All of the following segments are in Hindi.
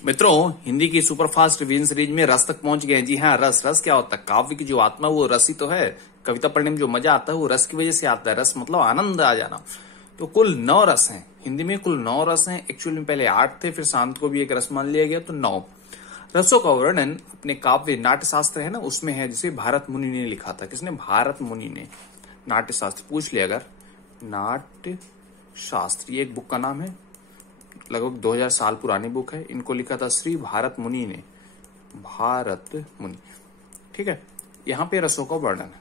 मित्रों, हिंदी की सुपरफास्ट रिवीजन सीरीज में रस तक पहुंच गए हैं। जी हाँ, रस रस क्या होता है? काव्य की जो आत्मा वो रस ही तो है। कविता पढ़ने में जो मजा आता है वो रस की वजह से आता है। रस मतलब आनंद आ जाना। तो कुल 9 रस हैं हिंदी में, कुल 9 रस हैं। एक्चुअली में पहले 8 थे, फिर शांत को भी एक रस मान लिया गया, तो 9 रसों का वर्णन अपने काव्य नाट्य शास्त्र है ना उसमें है, जिसे भारत मुनि ने लिखा था। किसने? भारत मुनि ने। नाट्य शास्त्र पूछ लिया अगर, नाट्य शास्त्र ये एक बुक का नाम है, लगभग 2000 साल पुरानी बुक है। इनको लिखा था श्री भारत मुनि ने, भारत मुनि। ठीक है, यहाँ पे रसों का वर्णन है।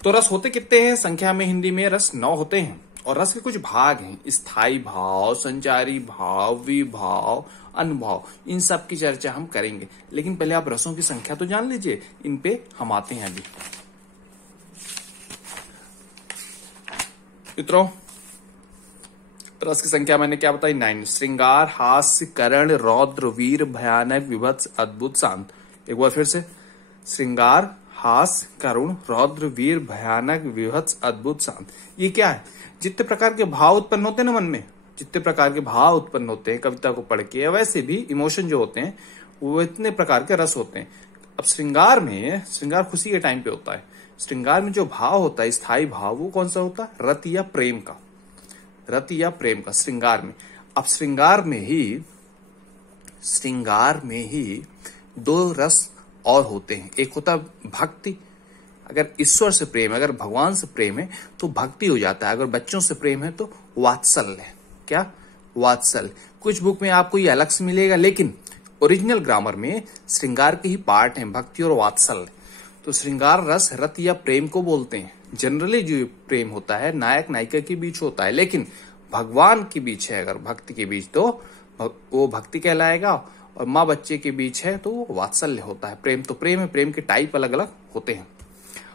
तो रस होते कितने हैं? संख्या में हिंदी में रस 9 होते हैं, और रस के कुछ भाग हैं। स्थायी भाव, संचारी भाव, विभाव, अनुभाव, इन सब की चर्चा हम करेंगे। लेकिन पहले आप रसों की संख्या तो जान लीजिए, इन पे हम आते हैं अभी। मित्रों, रस की संख्या मैंने क्या बताई? 9। श्रृंगार, हास्य, करण, रौद्र, वीर, भयानक, विभत्स, अद्भुत, शांत। एक बार फिर से, श्रृंगार, हास्य, करुण, रौद्र, वीर, भयानक, विभत्स, अद्भुत, शांत। ये क्या है? जितने प्रकार के भाव उत्पन्न होते हैं ना मन में, जितने प्रकार के भाव उत्पन्न होते हैं कविता को पढ़ के, या वैसे भी इमोशन जो होते हैं, वो इतने प्रकार के रस होते हैं। अब श्रृंगार में, श्रृंगार खुशी के टाइम पे होता है। श्रृंगार में जो भाव होता है, स्थायी भाव, वो कौन सा होता है? रति या प्रेम का। रति या प्रेम का श्रृंगार में। अब श्रृंगार में ही 2 रस और होते हैं। एक होता है भक्ति। अगर ईश्वर से प्रेम है, अगर भगवान से प्रेम है तो भक्ति हो जाता है। अगर बच्चों से प्रेम है तो वात्सल्य। क्या? वात्सल्य। कुछ बुक में आपको ये अलग से मिलेगा, लेकिन ओरिजिनल ग्रामर में श्रृंगार के ही पार्ट हैं, भक्ति और वात्सल्य। तो श्रृंगार रस रति या प्रेम को बोलते हैं। जनरली जो प्रेम होता है नायक नायिका के बीच होता है, लेकिन भगवान के बीच है अगर भक्ति के बीच, तो वो भक्ति कहलाएगा, और माँ बच्चे के बीच है तो वो वात्सल्य होता है। प्रेम तो प्रेम है, प्रेम के टाइप अलग अलग होते हैं।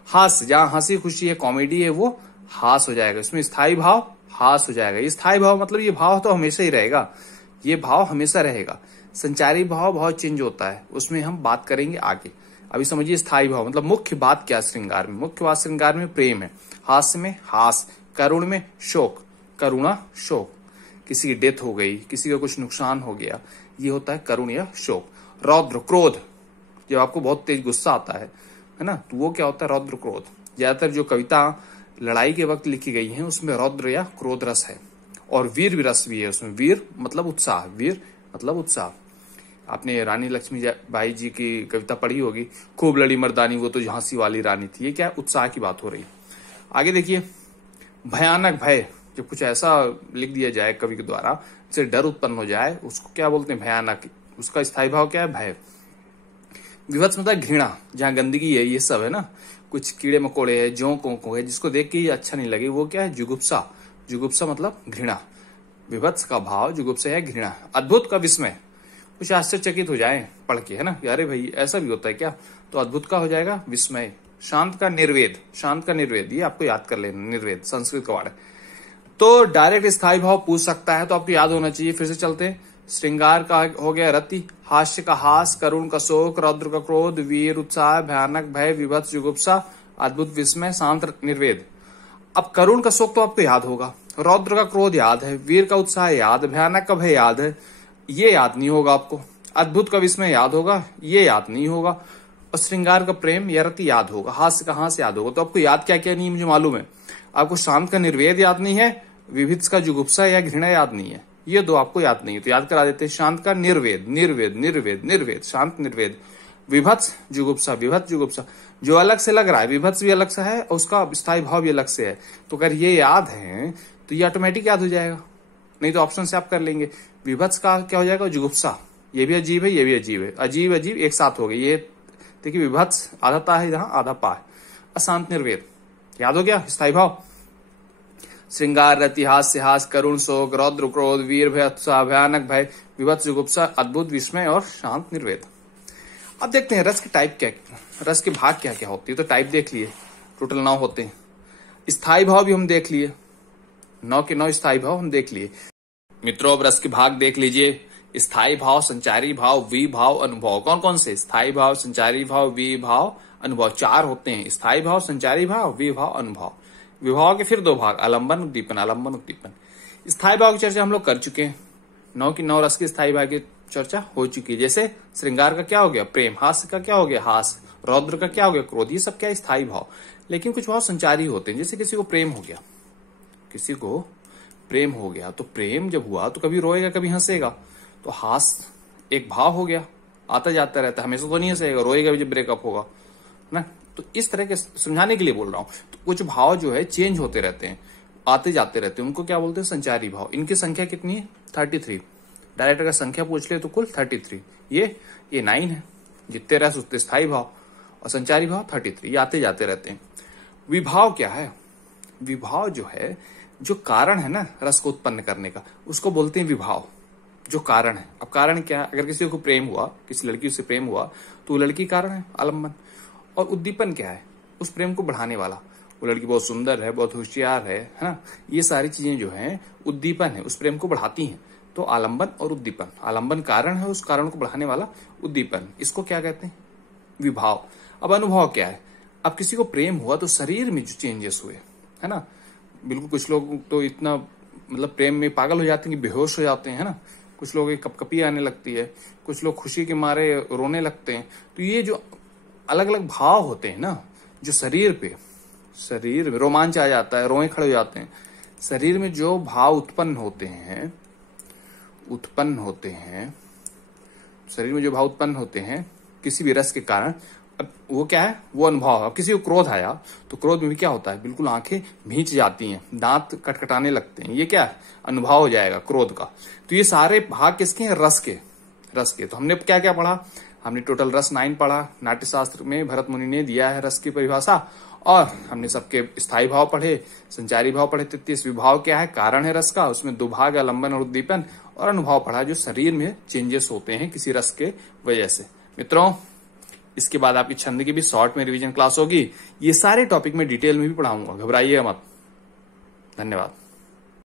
हास्य, जहां हंसी खुशी है, कॉमेडी है, वो हास हो जाएगा। इसमें स्थायी भाव हास हो जाएगा। ये स्थायी भाव मतलब ये भाव तो हमेशा ही रहेगा, ये भाव हमेशा रहेगा। संचारी भाव बहुत चेंज होता है, उसमें हम बात करेंगे आगे। अभी समझिए स्थायी भाव मतलब मुख्य बात क्या? श्रृंगार में मुख्य बात, श्रृंगार में प्रेम है। हास्य में हास, करुण में शोक, करुणा, शोक। किसी की डेथ हो गई, किसी का कुछ नुकसान हो गया, ये होता है करुण या शोक। रौद्र, क्रोध, जब आपको बहुत तेज गुस्सा आता है ना, तो वो क्या होता है? रौद्र, क्रोध। ज्यादातर जो कविता लड़ाई के वक्त लिखी गई है उसमें रौद्र या क्रोध रस है। और वीर रस भी है उसमें। वीर मतलब उत्साह, वीर मतलब उत्साह। आपने रानी लक्ष्मीबाई जी की कविता पढ़ी होगी, खूब लड़ी मर्दानी वो तो झांसी वाली रानी थी। ये क्या? उत्साह की बात हो रही है। आगे देखिए, भयानक भय, जब कुछ ऐसा लिख दिया जाए कवि के द्वारा जिससे डर उत्पन्न हो जाए, उसको क्या बोलते हैं? भयानक। उसका स्थायी भाव क्या है? भय। विभत्स मतलब घृणा, जहां गंदगी है, ये सब है ना, कुछ कीड़े मकोड़े है, जोंक ओंक है, जिसको देख के ही अच्छा नहीं लगे, वो क्या है? जुगुप्सा। जुगुप्सा मतलब घृणा। विभत्स का भाव जुगुप्सा है, घृणा। अद्भुत का विस्मय, कुछ आश्चर्यचकित हो जाए पढ़ के, है ना, अरे भाई ऐसा भी होता है क्या? तो अद्भुत का हो जाएगा विस्मय। शांत का निर्वेद, शांत का निर्वेद, ये आपको याद कर लेना, निर्वेद संस्कृत का वर्ड है। तो डायरेक्ट स्थायी भाव पूछ सकता है, तो आपको याद होना चाहिए। फिर से चलते हैं। श्रृंगार का हो गया रति, हास्य का हास, करुण का शोक, रौद्र का क्रोध, वीर उत्साह, भयानक भय, विभत्स जुगुप्सा, अद्भुत विस्मय, शांत निर्वेद। अब करुण का शोक तो आपको याद होगा, रौद्र का क्रोध याद है, वीर का उत्साह याद, भयानक का भय याद है, ये याद नहीं होगा आपको। अद्भुत का विस्मय याद होगा, ये याद नहीं होगा। और श्रृंगार का प्रेम या रति याद होगा, हास्य का हास याद होगा। तो आपको याद क्या क्या नहीं है मुझे मालूम है। आपको शांत का निर्वेद याद नहीं है, विभत्स का जुगुप्सा या घृणा याद नहीं है, ये 2 आपको याद नहीं है, तो याद करा देते हैं। शांत का निर्वेद, निर्वेद निर्वेद निर्वेद, शांत निर्वेद। विभत्स जुगुप्सा, विभत्स जुगुप्सा, जो अलग से लग रहा है, विभत्स भी अलग से है और उसका स्थायी भाव भी अलग से है। तो अगर ये याद है तो ये ऑटोमेटिक याद हो जाएगा, नहीं तो ऑप्शन से आप कर लेंगे। विभत्स का क्या हो जाएगा? जुगुप्सा। ये भी अजीब है, ये भी अजीब है, अजीब अजीब एक साथ हो गए। ये देखिए, विभत्स आधा ता है, जहां आधा पा है। अशांत निर्वेद याद हो गया, स्थायी भाव। श्रृंगार रति, हास्य हास, करुण शोक, रौद्र क्रोध, वीर भय उत्साह, भयानक भय, विभत्स जुगुप्सा, अद्भुत विस्मय और शांत निर्वेद। अब देखते हैं रस के टाइप क्या, रस के भाग क्या क्या होती है। तो टाइप देख लिए, टोटल 9 होते हैं। स्थायी भाव भी हम देख लिए, 9 के 9 स्थायी भाव हम देख लिए। मित्रों, अब रस के भाग देख लीजिए। स्थायी भाव, संचारी भाव, विभाव, अनुभव। कौन कौन से? स्थायी भाव, संचारी भाव, विभाव, अनुभव। 4 होते हैं, स्थायी भाव, संचारी भाव, विभाव, अनुभव। विभाव के फिर 2 भाग, आलंबन उद्दीपन, आलंबन उद्दीपन। स्थायी भाव की चर्चा हम लोग कर चुके हैं। 9 की 9 रस के स्थायी भाव की चर्चा हो चुकी है। जैसे श्रृंगार का क्या हो गया, प्रेम, हास्य का क्या हो गया, हास्य, रौद्र का क्या हो गया, क्रोध। ये सब क्या है, स्थायी भाव। लेकिन कुछ भाव संचारी होते हैं। जैसे किसी को प्रेम हो गया, किसी को प्रेम हो गया, तो प्रेम जब हुआ तो कभी रोएगा कभी हंसेगा, तो हास्य एक भाव हो गया, आता जाता रहता है, हमेशा तो नहीं हंसेगा, रोएगा भी जब ब्रेकअप होगा ना। तो इस तरह के समझाने के लिए बोल रहा हूं। तो कुछ भाव जो है चेंज होते रहते हैं, आते जाते रहते हैं, उनको क्या बोलते हैं, संचारी भाव। इनकी संख्या कितनी है, 33। डायरेक्ट अगर संख्या पूछ ले तो कुल 33। ये 9 है। जितने रस उतने स्थायी भाव, और संचारी भाव 33, ये आते जाते रहते हैं। विभाव क्या है, विभाव जो है, जो कारण है ना रस को उत्पन्न करने का, उसको बोलते हैं विभाव, जो कारण है। अब कारण क्या है, अगर किसी को प्रेम हुआ, किसी लड़की से प्रेम हुआ, तो वो लड़की कारण है, आलम्बन। और उद्दीपन क्या है, उस प्रेम को बढ़ाने वाला, वो लड़की बहुत सुंदर है, बहुत होशियार है ना, ये सारी चीजें जो है उद्दीपन है, उस प्रेम को बढ़ाती हैं। तो आलम्बन और उद्दीपन, आलम्बन कारण है, उस कारण को बढ़ाने वाला उद्दीपन, इसको क्या कहते हैं, विभाव। अब अनुभव क्या है, अब किसी को प्रेम हुआ तो शरीर में जो चेंजेस हुए, है ना, बिल्कुल कुछ लोग तो इतना मतलब प्रेम में पागल हो जाते हैं कि बेहोश हो जाते हैं, है ना, कुछ लोग कपकपी आने लगती है, कुछ लोग खुशी के मारे रोने लगते हैं। तो ये जो अलग अलग भाव होते हैं ना, जो शरीर में रोमांच आ जाता है, रोए खड़े हो जाते हैं, शरीर में जो भाव उत्पन्न होते हैं, शरीर में जो भाव उत्पन्न होते हैं किसी भी रस के कारण, अब वो क्या है, वो अनुभव। अब किसी को क्रोध आया तो क्रोध में भी क्या होता है, बिल्कुल आंखें भींच जाती हैं, दांत कटकटाने लगते हैं, ये क्या है, अनुभव हो जाएगा क्रोध का। तो ये सारे भाग किसके हैं, रस के। तो हमने क्या क्या पढ़ा, हमने टोटल रस 9 पढ़ा। नाट्यशास्त्र में भरत मुनि ने दिया है रस की परिभाषा, और हमने सबके स्थायी भाव पढ़े, संचारी भाव पढ़े। 33 विभाव क्या है, कारण है रस का, उसमें 2 भाग, आलम्बन और उद्दीपन, और अनुभव पढ़ा जो शरीर में चेंजेस होते हैं किसी रस के वजह से। मित्रों, इसके बाद आपकी छंद की भी शॉर्ट में रिवीजन क्लास होगी। ये सारे टॉपिक में डिटेल में भी पढ़ाऊंगा, घबराइए मत। धन्यवाद।